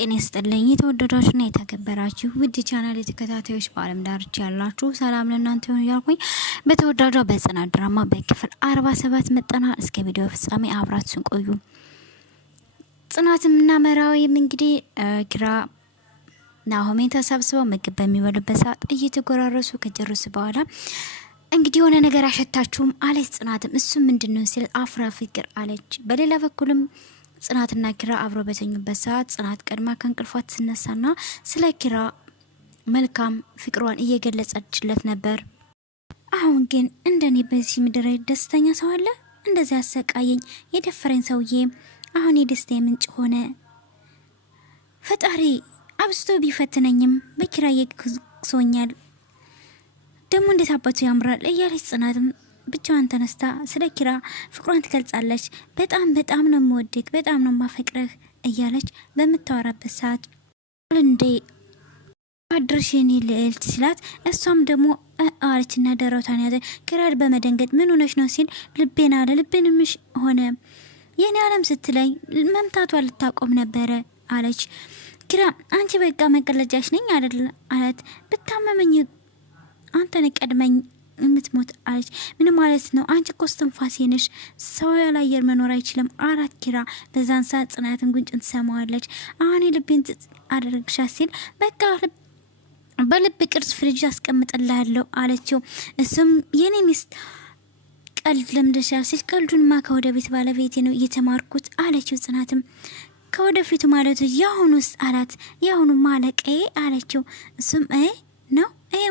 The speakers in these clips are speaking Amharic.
ጤና ይስጥልኝ የተወደዳችሁና የተከበራችሁ ውድ ቻናል የተከታታዮች በአለም ዳርቻ ያላችሁ ሰላም ለእናንተ ይሁን እያልኩኝ በተወዳጇ በጽናት ድራማ በክፍል 47 መጠናል። እስከ ቪዲዮ ፍጻሜ አብራችሁን ቆዩ። ጽናትና መራዊም እንግዲህ ኪራ ናሆሜን ተሰብስበው ምግብ በሚበሉበት ሰዓት እየተጎራረሱ ከጨረሱ በኋላ እንግዲህ የሆነ ነገር አሸታችሁም አለች ጽናትም። እሱ ምንድነው ሲል አፍራ ፍቅር አለች። በሌላ በኩልም ጽናትና ኪራ አብረው በተኙበት ሰዓት ጽናት ቀድማ ከእንቅልፏ ትነሳና ስለ ኪራ መልካም ፍቅሯን እየገለጸችለት ነበር። አሁን ግን እንደኔ በዚህ ምድር ደስተኛ ሰው አለ? እንደዚህ ያሰቃየኝ የደፈረኝ ሰውዬ አሁን የደስታ ምንጭ ሆነ። ፈጣሪ አብስቶ ቢፈትነኝም በኪራ ይክሶኛል። ደግሞ እንዴት አባቱ ያምራል እያለች ጽናትም ብቻዋን ተነስታ ስለ ኪራ ፍቅሯን ትገልጻለች። በጣም ነው የምወድህ፣ በጣም ነው የማፈቅረህ እያለች በምታወራበት ሰዓት እንዴ አድርሽኔ ልዕልት ሲላት እሷም ደግሞ አለችና ደረቷን ያዘ። ኪራ በመደንገጥ ምን ሆነች ነው ሲል ልቤን አለ። ልቤንምሽ ሆነ የኔ ዓለም ስትለኝ መምታቷ ልታቆም ነበረ አለች። ኪራ አንቺ በቃ መቀለጃሽ ነኝ አይደል አላት። ብታመመኝ አንተን ቀድመኝ የምትሞት አለች። ምን ማለት ነው? አንቺ እኮ እስትንፋሴ ነሽ፣ ሰው ያለ አየር መኖር አይችልም አራት ኪራ። በዛን ሰዓት ጽናትን ጉንጭን ትሰማዋለች። አሁን ልቤን አደረግሻ ሲል በቃ በልብ ቅርጽ ፍሪጅ አስቀምጥልሃለሁ አለችው። እሱም የኔ ሚስት ቀልድ ለምደሻል ሲል ቀልዱንማ ከወደ ቤት ባለቤቴ ነው እየተማርኩት አለችው። ጽናትም ከወደፊቱ ማለቱ ያሁኑስ አላት። ያሁኑ ማለቀ አለችው። እሱም ነው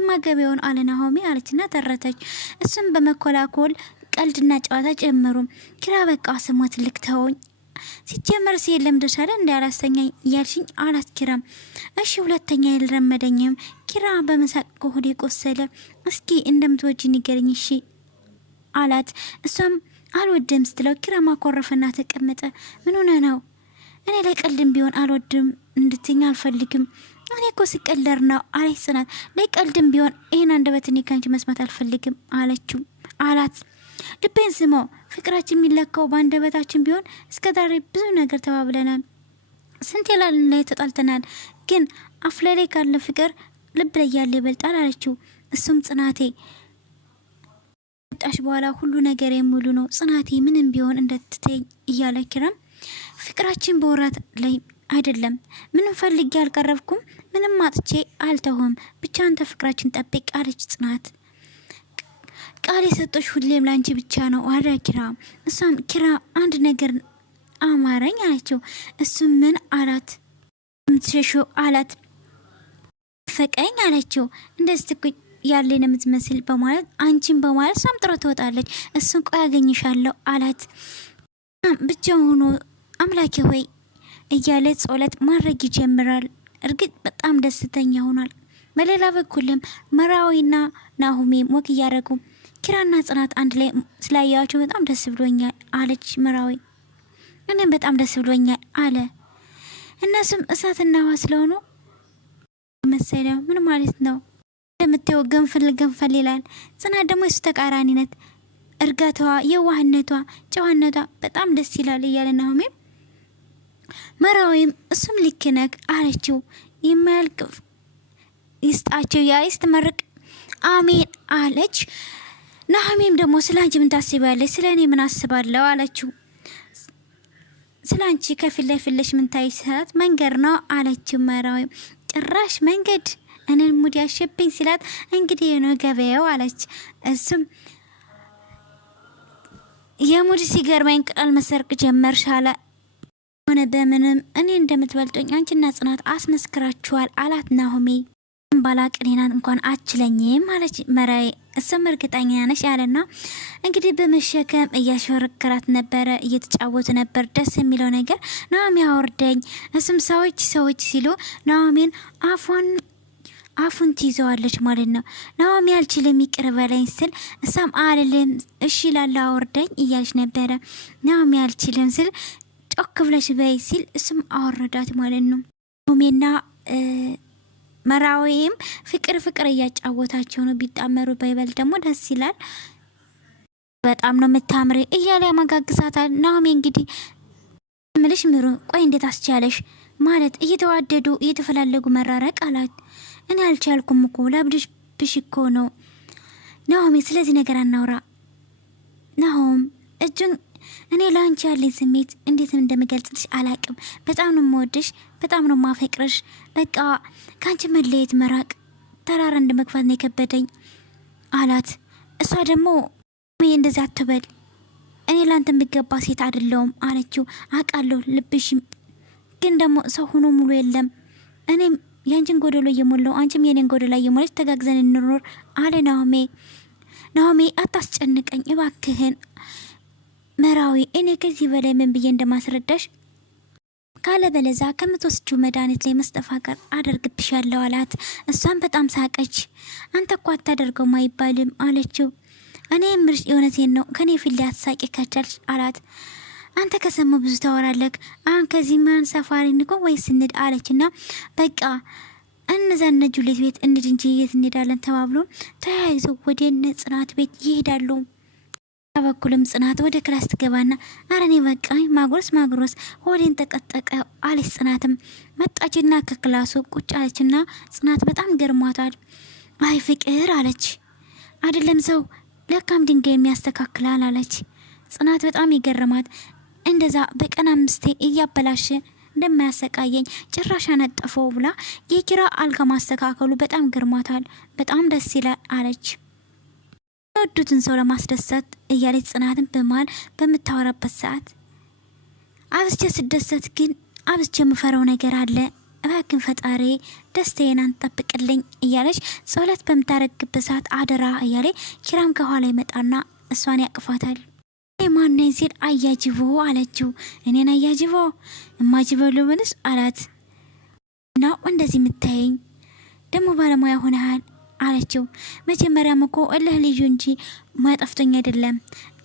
ማገቢያውን አለ ናሆሜ አለችና ተረተች። እሱም በመኮላኮል ቀልድና ጨዋታ ጀመሩ። ኪራ በቃ ስሞት ልክተውኝ ሲጀመር ሲየለም ደሻለ እንዳላስተኛኝ ያልሽኝ አላት ኪራም። እሺ ሁለተኛ ያልረመደኝም ኪራ በመሳቅ ከሆዴ ቆሰለ። እስኪ እንደምትወጂ ንገረኝ እሺ አላት። እሷም አልወድም ስትለው ኪራ ማኮረፈና ተቀመጠ። ምን ሆነ ነው? እኔ ላይ ቀልድም ቢሆን አልወድም እንድትኛ አልፈልግም። እኔ እኮ ስቀለር ነው አለች ጽናት። ላይ ቀልድም ቢሆን ይሄን አንደበት እኔ ካንቺ መስማት አልፈልግም አለችው አላት። ልቤን ስሞ ፍቅራችን የሚለካው በአንደበታችን ቢሆን እስከዛሬ ብዙ ነገር ተባብለናል። ስንት ያላልን ላይ ተጣልተናል። ግን አፍ ላይ ካለ ፍቅር ልብ ላይ ያለ ይበልጣል አለችው። እሱም ጽናቴ ወጣሽ በኋላ ሁሉ ነገር የሙሉ ነው ጽናቴ ምንም ቢሆን እንደትተኝ እያለ ኪራም ፍቅራችን በወራት ላይ አይደለም። ምንም ፈልጌ አልቀረብኩም፣ ምንም አጥቼ አልተውም። ብቻ አንተ ፍቅራችን ጠብቅ አለች ጽናት። ቃል የሰጠሽ ሁሌም ላንቺ ብቻ ነው አለ ኪራ። እሷም ኪራ አንድ ነገር አማረኝ አለችው። እሱም ምን አላት? ምትሸሹ አላት። ፈቀኝ አለችው። እንደዚህ ትኩ ያለኝ የምትመስል በማለት አንቺን በማለት እሷም ጥሮ ትወጣለች። እሱን ቆይ ያገኝሻለሁ አላት። ብቻ ሆኖ አምላኬ ሆይ እያለ ጸሎት ማድረግ ይጀምራል። እርግጥ በጣም ደስተኛ ሆኗል። በሌላ በኩልም መራዊና ናሆሜ ሞክ እያደረጉ ኪራና ጽናት አንድ ላይ ስላያቸው በጣም ደስ ብሎኛል አለች መራዊ። እኔም በጣም ደስ ብሎኛል አለ። እነሱም እሳትና ውሃ ስለሆኑ መሰለው። ምን ማለት ነው? እንደምታየው ገንፈል ይላል። ጽናት ደግሞ እሱ ተቃራኒነት፣ እርጋታዋ፣ የዋህነቷ፣ ጨዋነቷ በጣም ደስ ይላል እያለ ናሆሜ መራዊም እሱም ልክነክ አለችው። የማያልቅ ይስጣቸው ያይስት መርቅ አሜን አለች። ናሆሜም ደግሞ ስላንቺ ምን ታስቢያለሽ? ስለኔ ምን አስባለሁ አለችው። ስላንቺ ከፊት ለፊትሽ ምን ታይሰት መንገድ ነው አለችው። መራዊም ጭራሽ መንገድ እኔን ሙድ ያሸብኝ ሲላት እንግዲህ ነው ገበያው አለች። እሱም የሙድ ሲገርመኝ ቃል መሰርቅ ጀመርሽ አለ። ሆነ በምንም እኔ እንደምትበልጡኝ አንቺና ጽናት አስመስክራችኋል አላት ናሆሜ። ባላቅኔናት እንኳን አችለኝም አለች መራዊ። እሱም እርግጠኛ ነሽ ያለና እንግዲህ በመሸከም እያሽወረከራት ነበረ፣ እየተጫወቱ ነበር። ደስ የሚለው ነገር ናሆሜ አወርደኝ። እሱም ሰዎች ሲሉ ናሆሜን አፉን ትይዘዋለች ማለት ነው። ናሆሜ አልችልም ይቅር በለኝ ስል እሷም አልልም እሺ ላላ አወርደኝ እያለች ነበረ። ናሆሜ አልችልም ስል ጮክ ብለሽ በይ ሲል እሱም አወረዳት ማለት ነው። ናሆሜና መራዊም ፍቅር እያጫወታቸው ነው። ቢጣመሩ በይበል ደግሞ ደስ ይላል። በጣም ነው የምታምሪ እያለ ያመጋግሳታል። ናሆሜ እንግዲህ ምልሽ ምሩ ቆይ እንዴት አስቻለሽ ማለት እየተዋደዱ እየተፈላለጉ መራረቅ አላት። እኔ አልቻልኩም እኮ ላብድሽ ብሽኮ ነው ናሆሜ፣ ስለዚህ ነገር አናውራ። ናሆም እጁን እኔ ላንቺ ያለኝ ስሜት እንዴት እንደምገልጽልሽ አላቅም። በጣም ነው የምወድሽ፣ በጣም ነው ማፈቅርሽ። በቃ ካንቺ መለየት መራቅ ተራራ እንደመግፋት ነው የከበደኝ አላት። እሷ ደግሞ እንደዛ አትበል፣ እኔ ላንተ የሚገባ ሴት አይደለሁም አለችው። አውቃለሁ ልብሽ ግን ደግሞ ሰው ሆኖ ሙሉ የለም። እኔም ያንቺን ጎደሎ እየሞላው አንቺም የኔን ጎደሎ እየሞላች ተጋግዘን እንኖር አለ ናሆሜ። ናሆሜ አታስጨንቀኝ እባክህን መራዊ፣ እኔ ከዚህ በላይ ምን ብዬ እንደማስረዳሽ ካለ በለዛ ከምትወስጁ መድኃኒት ላይ መስተፋቀር አደርግብሻለሁ አላት። እሷም በጣም ሳቀች። አንተ እኮ አታደርገውም አይባልም አለችው። እኔ ምርሽ የእውነቴን ነው ከኔ ፊት ላይ አትሳቂ ከቻልሽ አላት። አንተ ከሰሙ ብዙ ታወራለክ። አሁን ከዚህ ማን ሰፋሪ ንቆ ወይስ እንድ አለችና በቃ እነዛ ጁሊት ቤት እንድ እንጂ የት እንሄዳለን ተባብሎ ተያይዞ ወደ ጽናት ቤት ይሄዳሉ። በኩልም ጽናት ወደ ክላስ ትገባና አረኔ በቃ ማጉረስ ሆዴን ተቀጠቀ አለች። ጽናትም መጣችና ከክላሱ ቁጭ አለችና ጽናት በጣም ገርሟታል። አይ ፍቅር አለች። አይደለም ሰው ለካም ድንጋይ የሚያስተካክላል አለች። ጽናት በጣም ይገርማት። እንደዛ በቀን 5 እያበላሸ እንደማያሰቃየኝ ጭራሽ አነጠፈው ብላ የኪራ አልጋ ማስተካከሉ በጣም ገርሟታል። በጣም ደስ ይላል አለች። ወዱትን ሰው ለማስደሰት እያለች ጽናትን በመሃል በምታወራበት ሰዓት አብስቼ ስደሰት ግን አብስቼ የምፈራው ነገር አለ፣ እባክን ፈጣሪ ደስታዬን አንጠብቅልኝ እያለች ጸሎት በምታረግበት ሰዓት አደራ እያለ ኪራም ከኋላ ይመጣና እሷን ያቅፋታል። ማነኝ ሲል አያጅቦ አለችው። እኔን አያጅቦ እማጅቦ ልበልሽ አላት። ነው እንደዚህ የምታየኝ ደግሞ ባለሙያ ሆነሃል አለችው። መጀመሪያም እኮ እልህ ልዩ እንጂ ማጠፍቶኝ አይደለም፣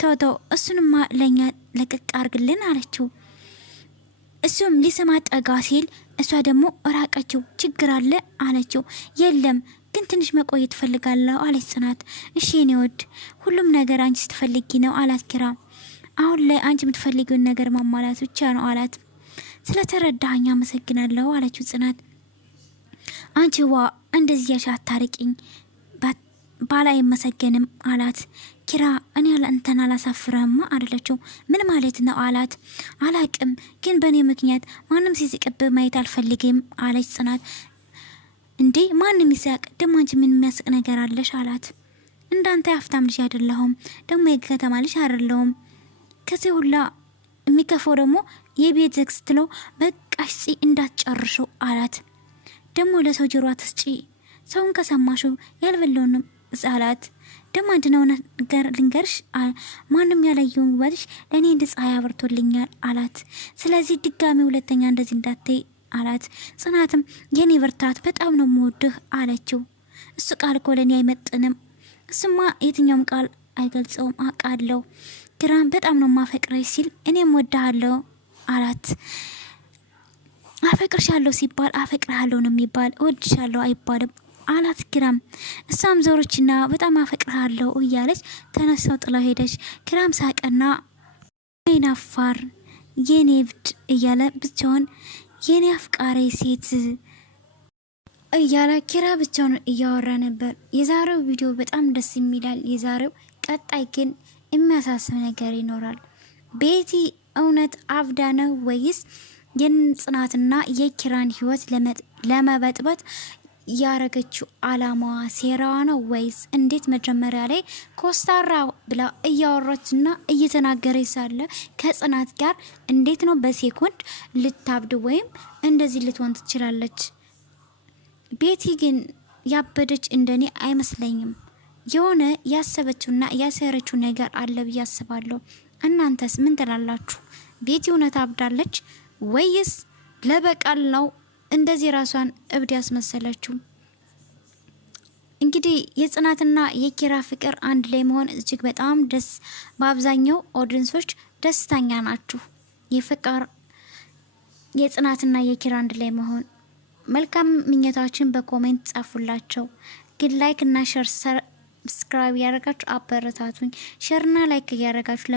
ተወተው እሱንማ ለኛ ለቅቅ አርግልን አለችው። እሱም ሊሰማ ጠጋ ሲል እሷ ደግሞ ራቀችው። ችግር አለ አለችው። የለም ግን ትንሽ መቆየት ፈልጋለሁ አለች ጽናት። እሺ እኔ ወድ ሁሉም ነገር አንቺ ስትፈልጊ ነው አላት ኪራ። አሁን ላይ አንቺ የምትፈልጊውን ነገር ማሟላት ብቻ ነው አላት። ስለተረዳኸኝ አመሰግናለሁ አለችው ጽናት። አንቺ ዋ እንደዚህ ያሻ አታርቂኝ ባላይ መሰገንም አላት። ኪራ እኔ አንተን አላሳፍረህማ አለችው። ምን ማለት ነው አላት። አላቅም ግን በእኔ ምክንያት ማንም ሲስቅብ ማየት አልፈልግም አለች ጽናት። እንዴ ማንም ይሳቅ ደግሞ አንቺ ምን የሚያስቅ ነገር አለሽ አላት። እንዳንተ ያፍታም ልጅ አይደለሁም ደግሞ የከተማ ልጅ አይደለሁም። ከዚህ ሁላ የሚከፈው ደግሞ የቤት ዘግ ስትለው በቃሽ እንዳትጨርሹ አላት። ደግሞ ለሰው ጆሮ አትስጪ ሰውን ከሰማሹ ያልበለውንም አላት። ደግሞ አንድ ነው ነገር ልንገርሽ ማንም ያላየውን ውበትሽ ለእኔ እንደ ፀሐይ አብርቶልኛል አላት። ስለዚህ ድጋሚ ሁለተኛ እንደዚህ እንዳትይ አላት። ጽናትም የኔ ብርታት በጣም ነው የምወድህ አለችው። እሱ ቃል እኮ ለእኔ አይመጥንም፣ እሱማ የትኛውም ቃል አይገልጸውም አውቃለሁ። ኪራም በጣም ነው ማፈቅረሽ ሲል እኔም ወድሃለሁ አላት። አፈቅርሻለሁ ሲባል አፈቅርሃለሁ ነው የሚባል፣ እወድሻለሁ አይባልም አላት ኪራም። እሷም ዞሮችና በጣም አፈቅርሃለሁ እያለች ተነሳው ጥላ ሄደች። ኪራም ሳቀና የኔ አፋር የኔ ብድ እያለ ብቻውን የኔ አፍቃሪ ሴት እያለ ኪራ ብቻውን እያወራ ነበር። የዛሬው ቪዲዮ በጣም ደስ የሚላል የዛሬው። ቀጣይ ግን የሚያሳስብ ነገር ይኖራል። ቤቲ እውነት አብዳ ነው ወይስ የጽናትና የኪራን ህይወት ለመበጥበጥ ያረገችው አላማዋ ሴራዋ ነው ወይስ እንዴት? መጀመሪያ ላይ ኮስታራ ብላ እያወራችና እየተናገረች ሳለ ከጽናት ጋር እንዴት ነው በሴኮንድ ልታብድ ወይም እንደዚህ ልትሆን ትችላለች? ቤቲ ግን ያበደች እንደኔ አይመስለኝም። የሆነ ያሰበችውና ያሰረችው ነገር አለ ብዬ አስባለሁ። እናንተስ ምን ትላላችሁ? ቤቲ እውነት አብዳለች ወይስ ለበቀል ነው እንደዚህ ራሷን እብድ ያስመሰለችው? እንግዲህ የጽናትና የኪራ ፍቅር አንድ ላይ መሆን እጅግ በጣም ደስ፣ በአብዛኛው ኦዲየንሶች ደስተኛ ናችሁ። የፍቅር የጽናትና የኪራ አንድ ላይ መሆን መልካም ምኞታችን በኮሜንት ጻፉላቸው። ግን ላይክ እና ሼር ሰብስክራይብ ያደረጋችሁ አበረታቱኝ። ሼርና ላይክ ያደረጋችሁ